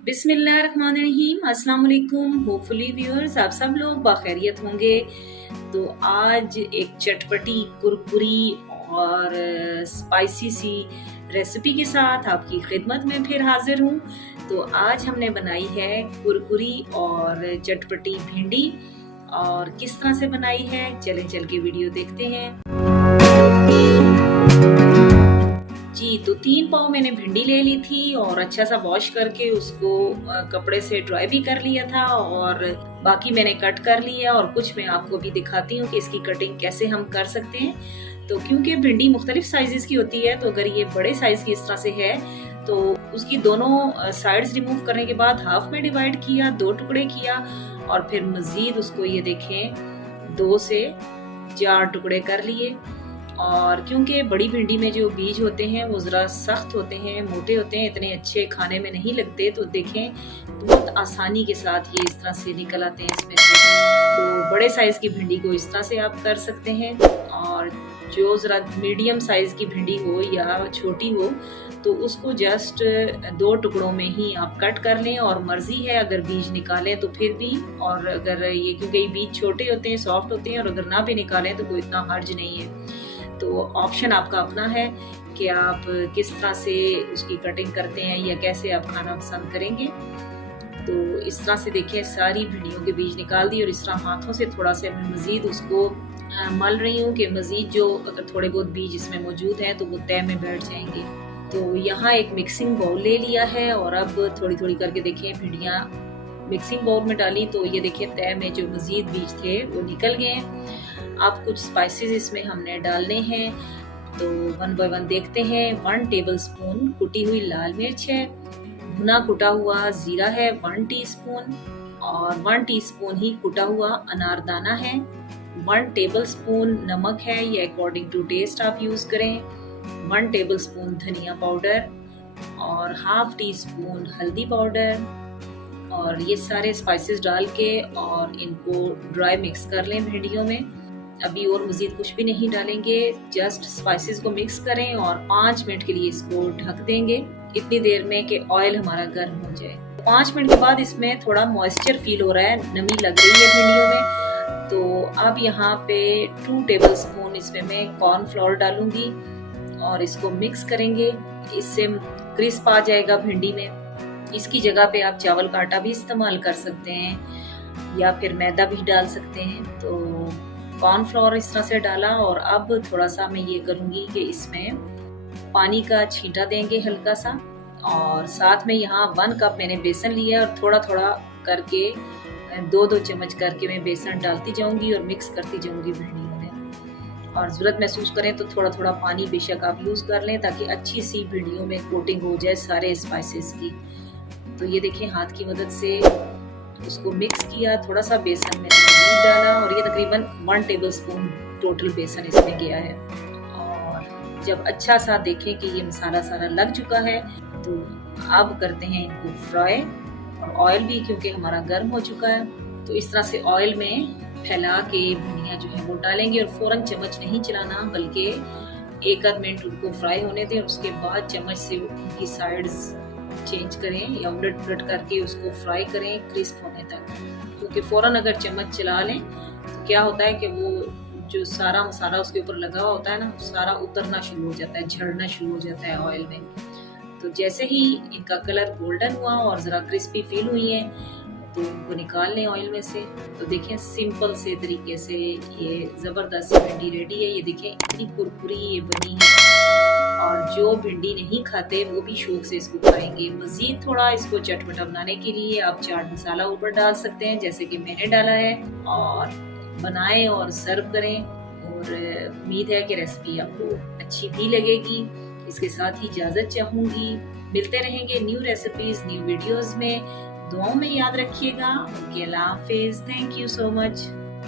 बिस्मिल्लाहिर्रहमानिर्रहीम। अस्सलाम वालेकुम। होपफुली व्यूअर्स आप सब लोग बाखैरियत होंगे। तो आज एक चटपटी कुरकुरी और स्पाइसी सी रेसिपी के साथ आपकी खिदमत में फिर हाजिर हूँ। तो आज हमने बनाई है कुरकुरी और चटपटी भिंडी। और किस तरह से बनाई है चल के वीडियो देखते हैं। जी, तो 3 पाव मैंने भिंडी ले ली थी और अच्छा सा वॉश करके उसको कपड़े से ड्राई भी कर लिया था और बाकी मैंने कट कर लिया। और कुछ मैं आपको भी दिखाती हूँ कि इसकी कटिंग कैसे हम कर सकते हैं। तो क्योंकि भिंडी मुख्तलिफ साइजेस की होती है, तो अगर ये बड़े साइज की इस तरह से है तो उसकी दोनों साइड्स रिमूव करने के बाद हाफ में डिवाइड किया, 2 टुकड़े किया और फिर मजीद उसको ये देखें 2 से 4 टुकड़े कर लिए। और क्योंकि बड़ी भिंडी में जो बीज होते हैं वो ज़रा सख्त होते हैं, मोटे होते हैं, इतने अच्छे खाने में नहीं लगते। तो देखें बहुत आसानी के साथ ये इस तरह से निकल आते हैं इसमें से। तो बड़े साइज़ की भिंडी को इस तरह से आप कर सकते हैं। और जो ज़रा मीडियम साइज़ की भिंडी हो या छोटी हो तो उसको जस्ट 2 टुकड़ों में ही आप कट कर लें। और मर्ज़ी है अगर बीज निकालें तो फिर भी, और अगर ये क्योंकि ये बीज छोटे होते हैं, सॉफ्ट होते हैं, और अगर ना भी निकालें तो कोई इतना हर्ज नहीं है। तो ऑप्शन आपका अपना है कि आप किस तरह से उसकी कटिंग करते हैं या कैसे आप खाना पसंद करेंगे। तो इस तरह से देखिए सारी भिंडियों के बीज निकाल दिए और इस तरह हाथों से थोड़ा सा मैं मज़ीद उसको मल रही हूँ कि मज़ीद जो अगर थोड़े बहुत बीज इसमें मौजूद हैं तो वो तह में बैठ जाएंगे। तो यहाँ एक मिक्सिंग बाउल ले लिया है और अब थोड़ी थोड़ी करके देखें भिंडियाँ मिक्सिंग बाउल में डाली तो ये देखिए तह में जो मज़ीद बीज थे वो निकल गए। अब कुछ स्पाइसेस इसमें हमने डालने हैं, तो 1 बाय 1 देखते हैं। 1 टेबलस्पून कुटी हुई लाल मिर्च है, भुना कुटा हुआ जीरा है 1 टीस्पून, और 1 टीस्पून ही कुटा हुआ अनारदाना है। 1 टेबलस्पून नमक है, ये अकॉर्डिंग टू टेस्ट आप यूज़ करें। 1 टेबलस्पून धनिया पाउडर और हाफ टी स्पून हल्दी पाउडर। और ये सारे स्पाइसेस डाल के और इनको ड्राई मिक्स कर लें भिंडियों में। अभी और मज़ीद कुछ भी नहीं डालेंगे, जस्ट स्पाइसेस को मिक्स करें और 5 मिनट के लिए इसको ढक देंगे, इतनी देर में कि ऑयल हमारा गर्म हो जाए। 5 मिनट के बाद इसमें थोड़ा मॉइस्चर फील हो रहा है, नमी लग रही है भिंडियों में। तो अब यहाँ पे 2 टेबलस्पून इसमें मैं कॉर्नफ्लोर डालूंगी और इसको मिक्स करेंगे। इससे क्रिस्प आ जाएगा भिंडी में। इसकी जगह पे आप चावल का आटा भी इस्तेमाल कर सकते हैं या फिर मैदा भी डाल सकते हैं। तो कॉर्नफ्लोर इस तरह से डाला और अब थोड़ा सा मैं ये करूँगी कि इसमें पानी का छींटा देंगे हल्का सा। और साथ में यहाँ 1 कप मैंने बेसन लिया और थोड़ा थोड़ा करके 2-2 चम्मच करके मैं बेसन डालती जाऊँगी और मिक्स करती जाऊँगी भिंडियों में। और ज़रूरत महसूस करें तो थोड़ा थोड़ा पानी बेशक आप यूज़ कर लें ताकि अच्छी सी भिंडियों में कोटिंग हो जाए सारे स्पाइसेस की। तो ये देखिए हाथ की मदद से उसको मिक्स किया, थोड़ा सा बेसन मैंने मज़ीद डाला और ये तकरीबन 1 टेबलस्पून टोटल बेसन इसमें गया है। और जब अच्छा सा देखें कि ये मसाला सारा लग चुका है तो अब करते हैं इनको फ्राई। और ऑयल भी क्योंकि हमारा गर्म हो चुका है तो इस तरह से ऑयल में फैला के भिंडियाँ जो है वो डालेंगे और फ़ौरन चम्मच नहीं चलाना, बल्कि 1 आध मिनट उनको फ्राई होने दें और उसके बाद चम्मच से उनकी साइड्स चेंज करें या उलट पुलट करके उसको फ्राई करें क्रिस्प होने तक। क्योंकि फ़ौरन अगर चम्मच चला लें तो क्या होता है कि वो जो सारा मसाला उसके ऊपर लगा हुआ होता है ना, सारा उतरना शुरू हो जाता है, झड़ना शुरू हो जाता है ऑयल में। तो जैसे ही इनका कलर गोल्डन हुआ और ज़रा क्रिस्पी फील हुई है तो उनको निकाल लें ऑयल में से। तो देखें सिंपल से तरीके से ये ज़बरदस्त भिंडी रेडी है। ये देखें इतनी कुरकुरी ये बनी है और जो भिंडी नहीं खाते वो भी शौक से इसको खाएंगे। मज़ीद थोड़ा इसको चटपटा बनाने के लिए आप चाट मसाला ऊपर डाल सकते हैं जैसे कि मैंने डाला है, और बनाएं और सर्व करें। और उम्मीद है कि रेसिपी आपको अच्छी भी लगेगी। इसके साथ ही इजाज़त चाहूँगी, मिलते रहेंगे न्यू रेसिपीज़ न्यू वीडियोज़ में। दुआओं में याद रखिएगा। ओके, अल्लाह हाफिज़। Thank you so much.